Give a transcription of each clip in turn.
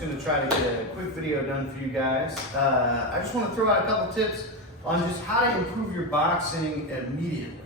just going to try to get a quick video done for you guys. I just want to throw out a couple tips on just how to improve your boxing immediately.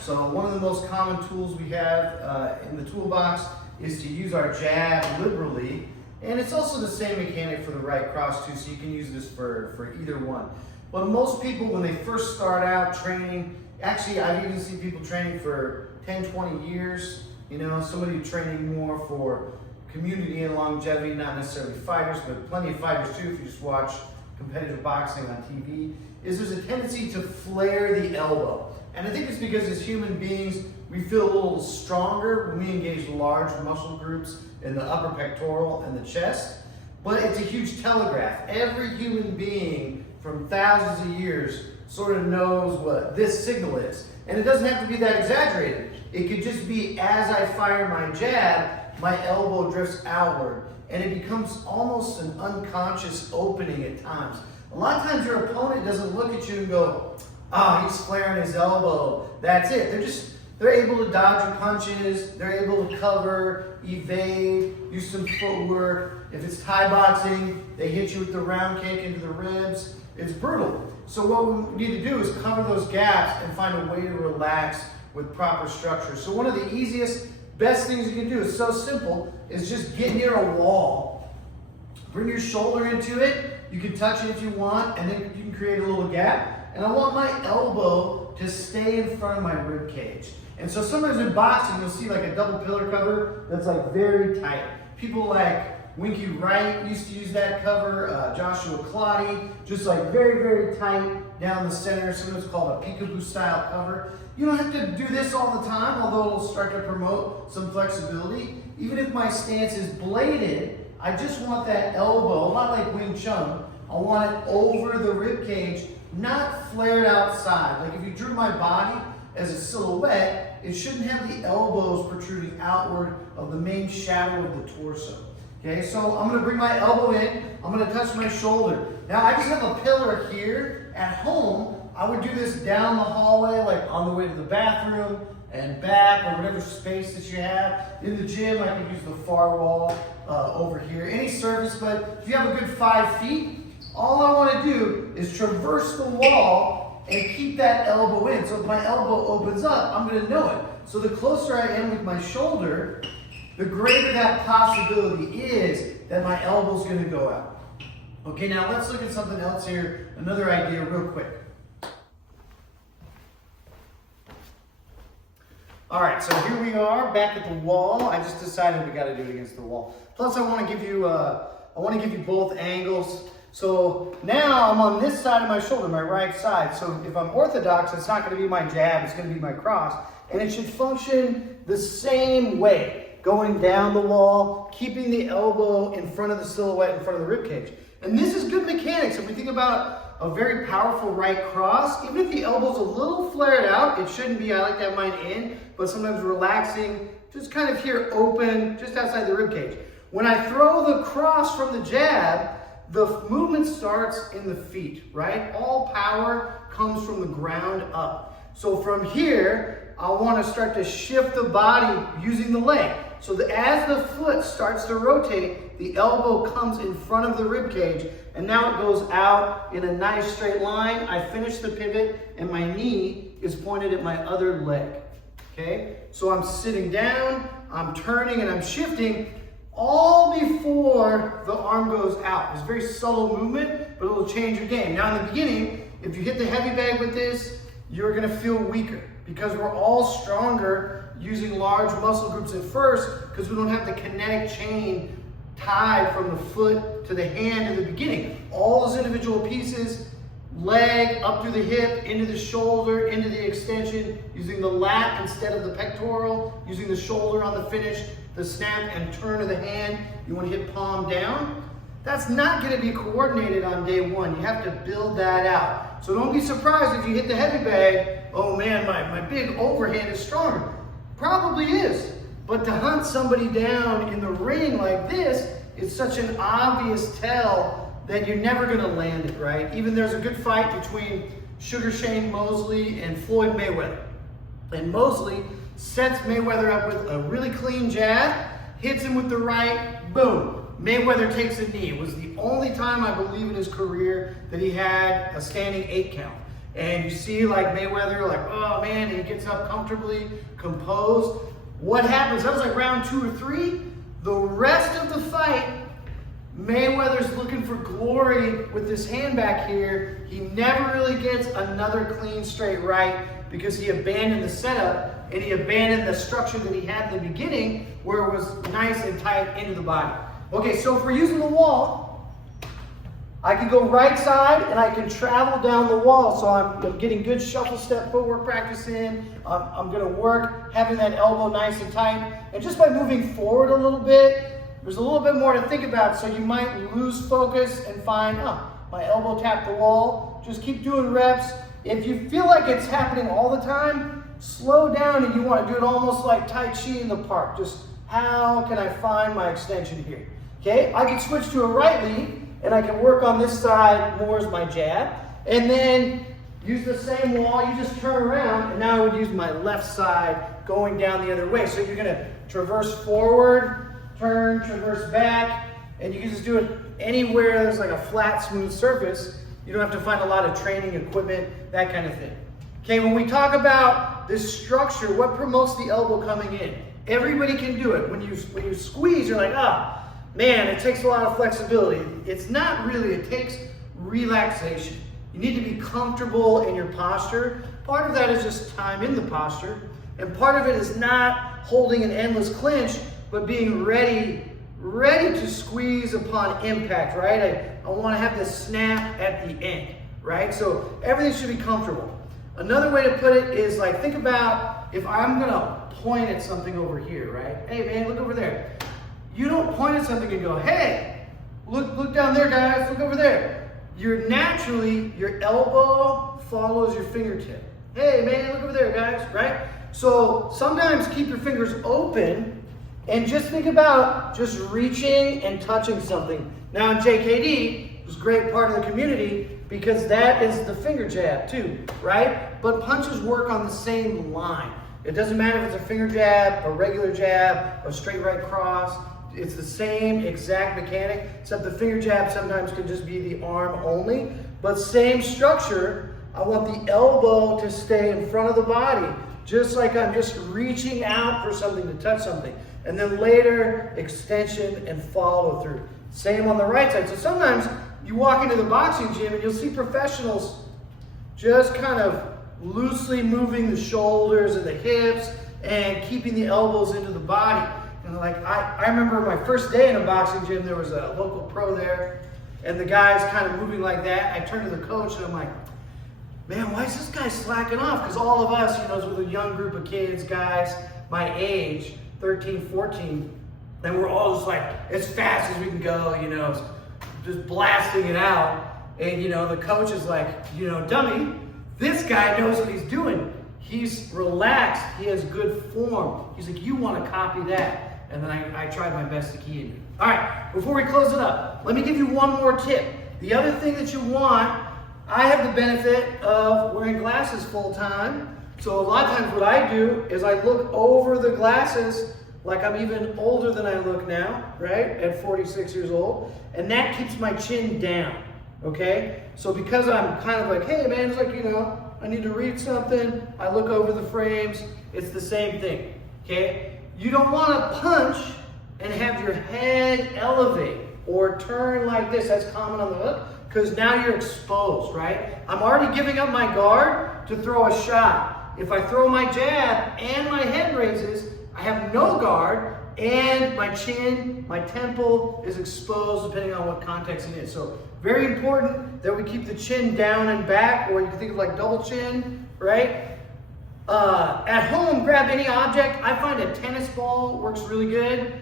So one of the most common tools we have in the toolbox is to use our jab liberally. And it's also the same mechanic for the right cross too, so you can use this for either one. But most people, when they first start out training, actually I've even seen people training for 10, 20 years, you know, somebody training more for community and longevity, not necessarily fighters, but plenty of fighters too, if you just watch competitive boxing on TV, is there's a tendency to flare the elbow. And I think it's because as human beings, we feel a little stronger when we engage large muscle groups in the upper pectoral and the chest, but it's a huge telegraph. Every human being from thousands of years sort of knows what this signal is. And it doesn't have to be that exaggerated. It could just be as I fire my jab, my elbow drifts outward, and it becomes almost an unconscious opening at times. A lot of times your opponent doesn't look at you and go, oh, he's flaring his elbow. That's it. They're able to dodge your punches, they're able to cover, evade, use some footwork. If it's Thai boxing, they hit you with the round kick into the ribs. It's brutal. So what we need to do is cover those gaps and find a way to relax with proper structure. So one of the easiest, best things you can do is so simple, is just get near a wall, bring your shoulder into it, you can touch it if you want, and then you can create a little gap. And I want my elbow to stay in front of my rib cage. And so sometimes in boxing, you'll see like a double pillar cover that's like very tight. People like Winky Wright used to use that cover, Joshua Clottey, just like very, very tight down the center. Sometimes called a peekaboo style cover. You don't have to do this all the time, although it'll start to promote some flexibility. Even if my stance is bladed, I just want that elbow, a lot like Wing Chun, I want it over the rib cage, not flared outside. Like if you drew my body as a silhouette, it shouldn't have the elbows protruding outward of the main shadow of the torso. Okay, so I'm gonna bring my elbow in, I'm gonna touch my shoulder. Now I just have a pillar here. At home, I would do this down the hallway, like on the way to the bathroom and back, or whatever space that you have. In the gym, I could use the far wall over here. Any surface, but if you have a good 5 feet, all I wanna do is traverse the wall and keep that elbow in. So if my elbow opens up, I'm gonna know it. So the closer I am with my shoulder, the greater that possibility is that my elbow's gonna go out. Okay, now let's look at something else here, another idea real quick. All right, so here we are back at the wall. I just decided we gotta do it against the wall. Plus I wanna give you both angles. So now I'm on this side of my shoulder, my right side. So if I'm orthodox, it's not gonna be my jab, it's gonna be my cross. And it should function the same way, going down the wall, keeping the elbow in front of the silhouette, in front of the rib cage. And this is good mechanics. If we think about a very powerful right cross, even if the elbow's a little flared out, it shouldn't be. I like to have mine in, but sometimes relaxing, just kind of here open, just outside the rib cage. When I throw the cross from the jab, the movement starts in the feet, right? All power comes from the ground up. So from here, I want to start to shift the body using the leg. So that as the foot starts to rotate, the elbow comes in front of the rib cage, and now it goes out in a nice straight line. I finish the pivot, and my knee is pointed at my other leg. Okay? So I'm sitting down, I'm turning, and I'm shifting all before the arm goes out. It's a very subtle movement, but it will change your game. Now in the beginning, if you hit the heavy bag with this, you're gonna feel weaker because we're all stronger using large muscle groups at first because we don't have the kinetic chain tied from the foot to the hand in the beginning. All those individual pieces, leg up through the hip, into the shoulder, into the extension, using the lat instead of the pectoral, using the shoulder on the finish, the snap and turn of the hand. You want to hit palm down. That's not going to be coordinated on day one. You have to build that out. So don't be surprised if you hit the heavy bag, oh man, my big overhand is stronger. Probably is. But to hunt somebody down in the ring like this, it's such an obvious tell that you're never going to land it, right? Even there's a good fight between Sugar Shane Mosley and Floyd Mayweather. And Mosley sets Mayweather up with a really clean jab, hits him with the right, boom. Mayweather takes a knee. It was the only time, I believe, in his career that he had a standing 8 count. And you see like Mayweather, like, oh man, he gets up comfortably, composed. What happens? That was like round 2 or 3. The rest of the fight, Mayweather's looking for glory with this hand back here. He never really gets another clean straight right because he abandoned the setup and he abandoned the structure that he had in the beginning where it was nice and tight into the body. Okay, so if we're using the wall, I can go right side and I can travel down the wall. So I'm getting good shuffle step footwork practice in. I'm gonna work having that elbow nice and tight. And just by moving forward a little bit, there's a little bit more to think about. So you might lose focus and find, oh, my elbow tapped the wall. Just keep doing reps. If you feel like it's happening all the time, slow down and you want to do it almost like Tai Chi in the park. Just how can I find my extension here? Okay, I can switch to a right lead and I can work on this side more as my jab. And then use the same wall, you just turn around and now I would use my left side going down the other way. So you're gonna traverse forward, turn, traverse back, and you can just do it anywhere there's like a flat, smooth surface. You don't have to find a lot of training equipment, that kind of thing. Okay, when we talk about this structure, what promotes the elbow coming in? Everybody can do it. When you squeeze, you're like, ah, man, it takes a lot of flexibility. It's not really, it takes relaxation. You need to be comfortable in your posture. Part of that is just time in the posture, and part of it is not holding an endless clinch, but being ready to squeeze upon impact, right? I want to have this snap at the end, right? So everything should be comfortable. Another way to put it is like, think about if I'm gonna point at something over here, right? Hey man, look over there. You don't point at something and go, hey, look down there guys, look over there. You're naturally, your elbow follows your fingertip. Hey man, look over there guys, right? So sometimes keep your fingers open and just think about just reaching and touching something. Now in JKD, it was a great part of the community because that is the finger jab too, right? But punches work on the same line. It doesn't matter if it's a finger jab, a regular jab, a straight right cross. It's the same exact mechanic, except the finger jab sometimes can just be the arm only. But same structure, I want the elbow to stay in front of the body, just like I'm just reaching out for something to touch something. And then later, extension and follow through. Same on the right side. So sometimes you walk into the boxing gym and you'll see professionals just kind of loosely moving the shoulders and the hips and keeping the elbows into the body. And like, I remember my first day in a boxing gym, there was a local pro there and the guy's kind of moving like that. I turned to the coach and I'm like, man, why is this guy slacking off? Because all of us, you know, with a young group of kids, guys, my age, 13, 14, and we're all just like, as fast as we can go, you know, just blasting it out. And, you know, the coach is like, you know, dummy, this guy knows what he's doing. He's relaxed, he has good form. He's like, you want to copy that. And then I tried my best to key in it. All right, before we close it up, let me give you one more tip. The other thing that you want, I have the benefit of wearing glasses full time. So a lot of times what I do is I look over the glasses like I'm even older than I look now, right? At 46 years old. And that keeps my chin down, okay? So because I'm kind of like, hey man, it's like, you know, I need to read something, I look over the frames, it's the same thing, okay? You don't want to punch and have your head elevate or turn like this, that's common on the hook, because now you're exposed, right? I'm already giving up my guard to throw a shot. If I throw my jab and my head raises, I have no guard and my chin, my temple is exposed depending on what context it is. So very important that we keep the chin down and back, or you can think of like double chin, right? At home, grab any object. I find a tennis ball works really good.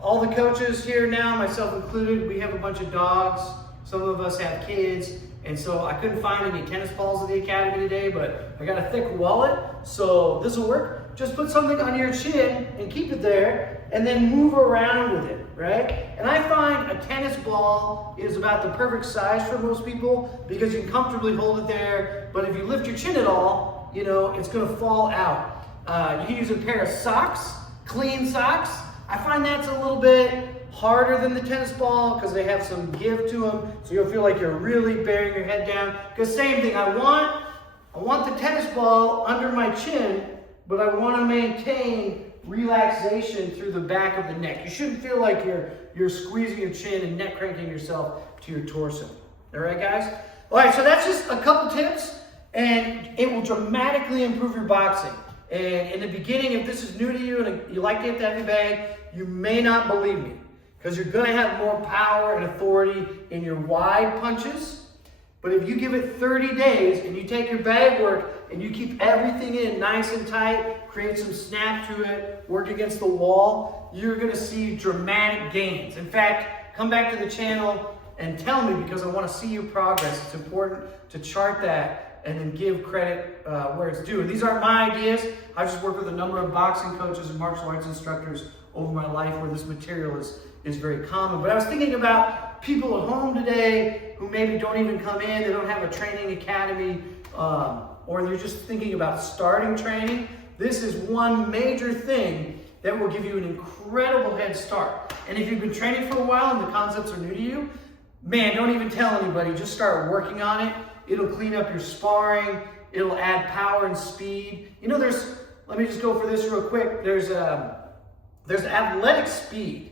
All the coaches here now, myself included, we have a bunch of dogs. Some of us have kids, and so I couldn't find any tennis balls at the academy today, but I got a thick wallet, so this will work. Just put something on your chin and keep it there, and then move around with it, right? And I find a tennis ball is about the perfect size for most people because you can comfortably hold it there, but if you lift your chin at all, you know, it's gonna fall out. You can use a pair of socks, clean socks. I find that's a little bit harder than the tennis ball because they have some give to them. So you'll feel like you're really bearing your head down. Because same thing, I want the tennis ball under my chin, but I want to maintain relaxation through the back of the neck. You shouldn't feel like you're squeezing your chin and neck cranking yourself to your torso. All right, guys? All right, so that's just a couple tips, and it will dramatically improve your boxing. And in the beginning, if this is new to you and you like to hit the heavy bag, you may not believe me, because you're going to have more power and authority in your wide punches. But if you give it 30 days and you take your bag work and you keep everything in nice and tight, create some snap to it, work against the wall, you're going to see dramatic gains. In fact, come back to the channel and tell me, because I want to see your progress. It's important to chart that and then give credit where it's due. And these aren't my ideas. I've just worked with a number of boxing coaches and martial arts instructors over my life where this material is very common. But I was thinking about people at home today who maybe don't even come in, they don't have a training academy, or they're just thinking about starting training. This is one major thing that will give you an incredible head start. And if you've been training for a while and the concepts are new to you, man, don't even tell anybody, just start working on it. It'll clean up your sparring, it'll add power and speed. You know, let me just go for this real quick, there's athletic speed.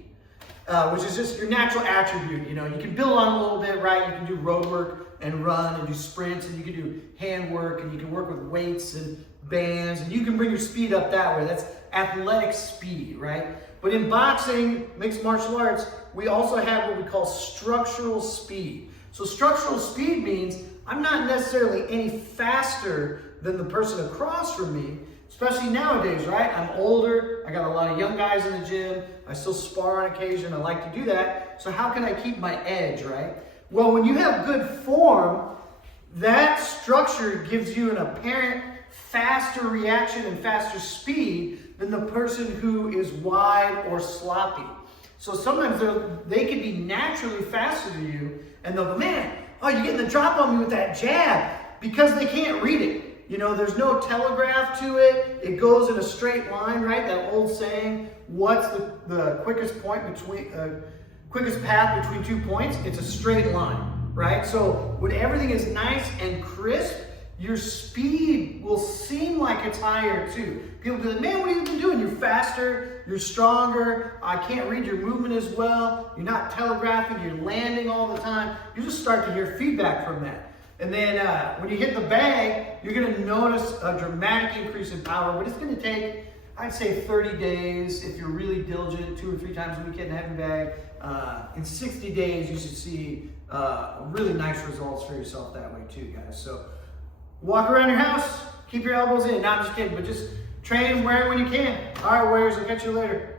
Which is just your natural attribute. You know, you can build on a little bit, right? You can do road work and run and do sprints, and you can do hand work, and you can work with weights and bands, and you can bring your speed up that way. That's athletic speed, right? But in boxing, mixed martial arts, we also have what we call structural speed. So structural speed means I'm not necessarily any faster than the person across from me, especially nowadays, right? I'm older, I got a lot of young guys in the gym, I still spar on occasion, I like to do that. So how can I keep my edge, right? Well, when you have good form, that structure gives you an apparent faster reaction and faster speed than the person who is wide or sloppy. So sometimes they can be naturally faster than you, and they'll go, man, oh, you're getting the drop on me with that jab, because they can't read it. You know, there's no telegraph to it. It goes in a straight line, right? That old saying, what's the quickest point between, quickest path between 2 points? It's a straight line, right? So when everything is nice and crisp, your speed will seem like it's higher too. People be like, man, what have you been doing? You're faster, you're stronger, I can't read your movement as well, you're not telegraphing, you're landing all the time. You just start to hear feedback from that. And then when you hit the bag, you're going to notice a dramatic increase in power, but it's going to take, I'd say, 30 days if you're really diligent, 2 or 3 times a week in the heavy bag. In 60 days, you should see really nice results for yourself that way too, guys. So walk around your house, keep your elbows in. No, I'm just kidding, but just train where and when you can. All right, Warriors, I'll catch you later.